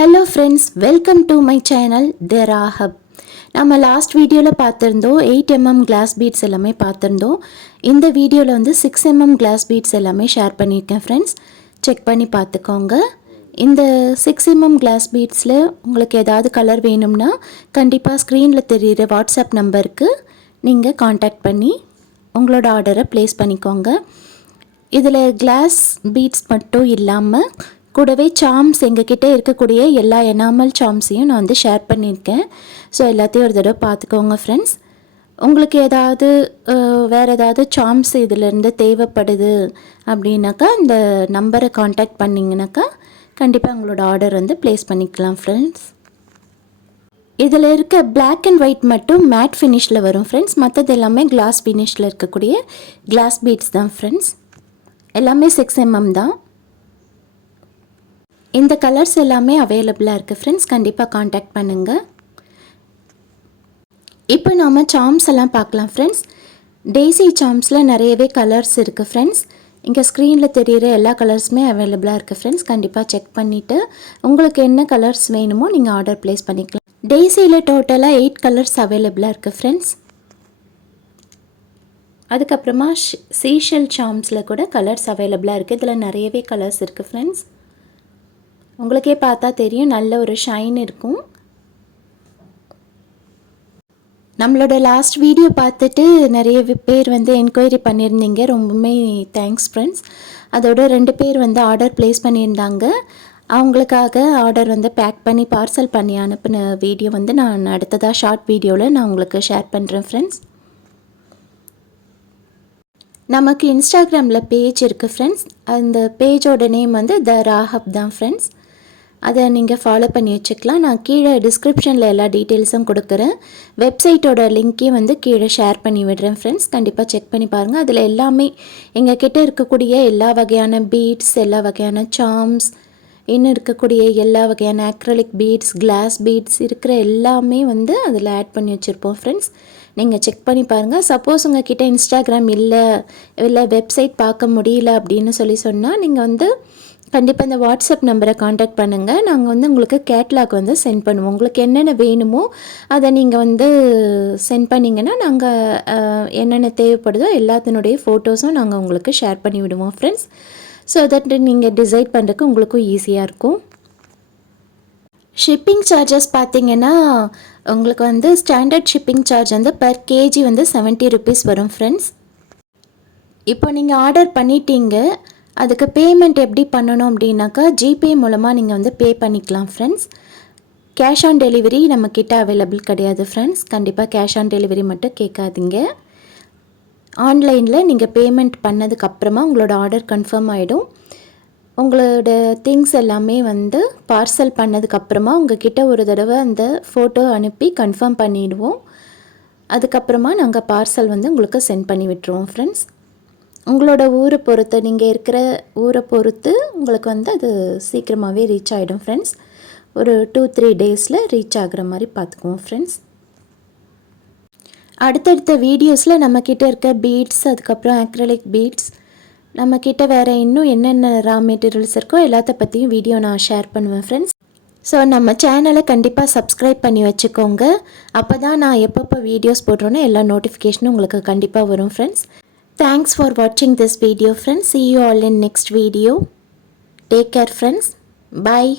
Hello friends, welcome to my channel the ராஹப். நம்ம last வீடியோவில் பார்த்துருந்தோம் 8mm கிளாஸ் பீட்ஸ் எல்லாமே பார்த்துருந்தோம். இந்த வீடியோவில் வந்து 6mm கிளாஸ் பீட்ஸ் எல்லாமே ஷேர் பண்ணியிருக்கேன் ஃப்ரெண்ட்ஸ். செக் பண்ணி பார்த்துக்கோங்க. இந்த 6mm கிளாஸ் பீட்ஸில் உங்களுக்கு ஏதாவது கலர் வேணும்னா கண்டிப்பாக ஸ்க்ரீனில் தெரிகிற வாட்ஸ்அப் நம்பருக்கு நீங்கள் காண்டாக்ட் பண்ணி உங்களோட ஆர்டரை ப்ளேஸ் பண்ணிக்கோங்க. இதில் கிளாஸ் பீட்ஸ் மட்டும் இல்லாமல் கூடவே சாம்ஸ் எங்ககிட்ட இருக்கக்கூடிய எல்லா எனாமல் சாம்ஸையும் நான் வந்து ஷேர் பண்ணியிருக்கேன். ஸோ எல்லாத்தையும் ஒரு தடவை பார்த்துக்கோங்க ஃப்ரெண்ட்ஸ். உங்களுக்கு ஏதாவது வேறு ஏதாவது சாம்ஸ் இதிலேருந்து தேவைப்படுது அப்படின்னாக்கா இந்த நம்பரை காண்டாக்ட் பண்ணிங்கனாக்கா கண்டிப்பாக உங்களோட ஆர்டர் வந்து ப்ளேஸ் பண்ணிக்கலாம் ஃப்ரெண்ட்ஸ். இதில் இருக்க பிளாக் அண்ட் ஒயிட் மட்டும் மேட் ஃபினிஷில் வரும் ஃப்ரெண்ட்ஸ். மற்றது எல்லாமே கிளாஸ் ஃபினிஷில் இருக்கக்கூடிய கிளாஸ் பீட்ஸ் தான் ஃப்ரெண்ட்ஸ். எல்லாமே 6mm தான். இந்த கலர்ஸ் எல்லாமே அவைலபிளாக இருக்குது ஃப்ரெண்ட்ஸ். கண்டிப்பாக காண்டாக்ட் பண்ணுங்கள். இப்போ நாம் சாம்ஸ் எல்லாம் பார்க்கலாம் ஃப்ரெண்ட்ஸ். டெய்ஸி சாம்ஸில் நிறையவே கலர்ஸ் இருக்குது ஃப்ரெண்ட்ஸ். இங்கே ஸ்க்ரீனில் தெரிகிற எல்லா கலர்ஸுமே அவைலபிளாக இருக்குது ஃப்ரெண்ட்ஸ். கண்டிப்பாக செக் பண்ணிவிட்டு உங்களுக்கு என்ன கலர்ஸ் வேணுமோ நீங்கள் ஆர்டர் ப்ளேஸ் பண்ணிக்கலாம். டெய்ஸியில் டோட்டலாக 8 கலர்ஸ் அவைலபிளாக இருக்குது ஃப்ரெண்ட்ஸ். அதுக்கப்புறமா சீஷல் சாம்ஸில் கூட கலர்ஸ் அவைலபிளாக இருக்குது. இதில் நிறையவே கலர்ஸ் இருக்குது ஃப்ரெண்ட்ஸ். உங்களுக்கே பார்த்தா தெரியும், நல்ல ஒரு ஷைன் இருக்கும். நம்மளோட லாஸ்ட் வீடியோ பார்த்துட்டு நிறைய பேர் வந்து என்கொயரி பண்ணியிருந்தீங்க. ரொம்பவுமே தேங்க்ஸ் ஃப்ரெண்ட்ஸ். அதோட 2 பேர் வந்து ஆர்டர் ப்ளேஸ் பண்ணியிருந்தாங்க. அவங்களுக்காக ஆர்டர் வந்து பேக் பண்ணி பார்சல் பண்ணி அனுப்பின வீடியோ வந்து நான் அடுத்ததாக ஷார்ட் வீடியோவில் நான் உங்களுக்கு ஷேர் பண்ணுறேன் ஃப்ரெண்ட்ஸ். நமக்கு இன்ஸ்டாகிராமில் பேஜ் இருக்குது ஃப்ரெண்ட்ஸ். அந்த பேஜோட நேம் வந்து த ராஹப் தான் ஃப்ரெண்ட்ஸ். அதை நீங்கள் ஃபாலோ பண்ணி வச்சுக்கலாம். நான் கீழே டிஸ்கிரிப்ஷனில் எல்லா டீட்டெயில்ஸும் கொடுக்குறேன். வெப்சைட்டோட லிங்க்கையும் வந்து கீழே ஷேர் பண்ணி விடுறேன் ஃப்ரெண்ட்ஸ். கண்டிப்பாக செக் பண்ணி பாருங்கள். அதில் எல்லாமே எங்கள் கிட்டே இருக்கக்கூடிய எல்லா வகையான பீட்ஸ், எல்லா வகையான சாம்ஸ், இன்னும் இருக்கக்கூடிய எல்லா வகையான அக்ரலிக் பீட்ஸ், கிளாஸ் பீட்ஸ் இருக்கிற எல்லாமே வந்து அதில் ஆட் பண்ணி வச்சுருப்போம் ஃப்ரெண்ட்ஸ். நீங்கள் செக் பண்ணி பாருங்கள். சப்போஸ் உங்கள் கிட்டே இன்ஸ்டாகிராம் இல்லை வெப்சைட் பார்க்க முடியல அப்படின்னு சொன்னால் நீங்கள் வந்து கண்டிப்பாக இந்த வாட்ஸ்அப் நம்பரை காண்டாக்ட் பண்ணுங்கள். நாங்கள் வந்து உங்களுக்கு கேட்லாக் வந்து சென்ட் பண்ணுவோம். உங்களுக்கு என்னென்ன வேணுமோ அதை நீங்கள் வந்து சென்ட் பண்ணிங்கன்னா நாங்கள் என்னென்ன தேவைப்படுதோ எல்லாத்தினுடைய ஃபோட்டோஸும் நாங்கள் உங்களுக்கு ஷேர் பண்ணி விடுவோம் ஃப்ரெண்ட்ஸ். ஸோ தட் நீங்கள் டிசைட் பண்ணுறதுக்கு உங்களுக்கும் ஈஸியாக இருக்கும். ஷிப்பிங் சார்ஜஸ் பார்த்திங்கன்னா உங்களுக்கு வந்து ஸ்டாண்டர்ட் ஷிப்பிங் சார்ஜ் வந்து பர் கேஜி வந்து 70 rupees வரும் ஃப்ரெண்ட்ஸ். இப்போ நீங்கள் ஆர்டர் பண்ணிட்டீங்க, அதுக்கு பேமெண்ட் எப்படி பண்ணணும் அப்படின்னாக்கா ஜிபே மூலமாக நீங்கள் வந்து பே பண்ணிக்கலாம் ஃப்ரெண்ட்ஸ். கேஷ் ஆன் டெலிவரி நம்மக்கிட்ட அவைலபிள் கிடையாது ஃப்ரெண்ட்ஸ். கண்டிப்பாக கேஷ் ஆன் டெலிவரி மட்டும் கேட்காதீங்க. ஆன்லைனில் நீங்கள் பேமெண்ட் பண்ணதுக்கப்புறமா உங்களோட ஆர்டர் கன்ஃபார்ம் ஆகிடும். உங்களோட திங்ஸ் எல்லாமே வந்து பார்சல் பண்ணதுக்கப்புறமா உங்ககிட்ட ஒரு தடவை அந்த ஃபோட்டோ அனுப்பி கன்ஃபார்ம் பண்ணிவிடுவோம். அதுக்கப்புறமா நாங்கள் பார்சல் வந்து உங்களுக்கு சென்ட் பண்ணி விட்டுருவோம் ஃப்ரெண்ட்ஸ். உங்களோட ஊரை பொறுத்து, நீங்கள் இருக்கிற ஊரை பொறுத்து உங்களுக்கு வந்து அது சீக்கிரமாகவே ரீச் ஆகிடும் ஃப்ரெண்ட்ஸ். ஒரு 2-3 டேஸில் ரீச் ஆகிற மாதிரி பார்த்துக்குவோம் ஃப்ரெண்ட்ஸ். அடுத்தடுத்த வீடியோஸில் நம்மக்கிட்ட இருக்க பீட்ஸ், அதுக்கப்புறம் அக்ரலிக் பீட்ஸ், நம்மக்கிட்ட வேறு இன்னும் என்னென்ன ரா மெட்டீரியல்ஸ் இருக்கோ எல்லாத்த பற்றியும் வீடியோ நான் ஷேர் பண்ணுவேன் ஃப்ரெண்ட்ஸ். ஸோ நம்ம சேனலை கண்டிப்பாக சப்ஸ்கிரைப் பண்ணி வச்சுக்கோங்க. அப்போ தான் நான் எப்பப்போ வீடியோஸ் போடுறோன்னோ எல்லா நோட்டிஃபிகேஷனும் உங்களுக்கு கண்டிப்பாக வரும் friends. Thanks for watching this video friends. See you all in next video. Take care friends. Bye.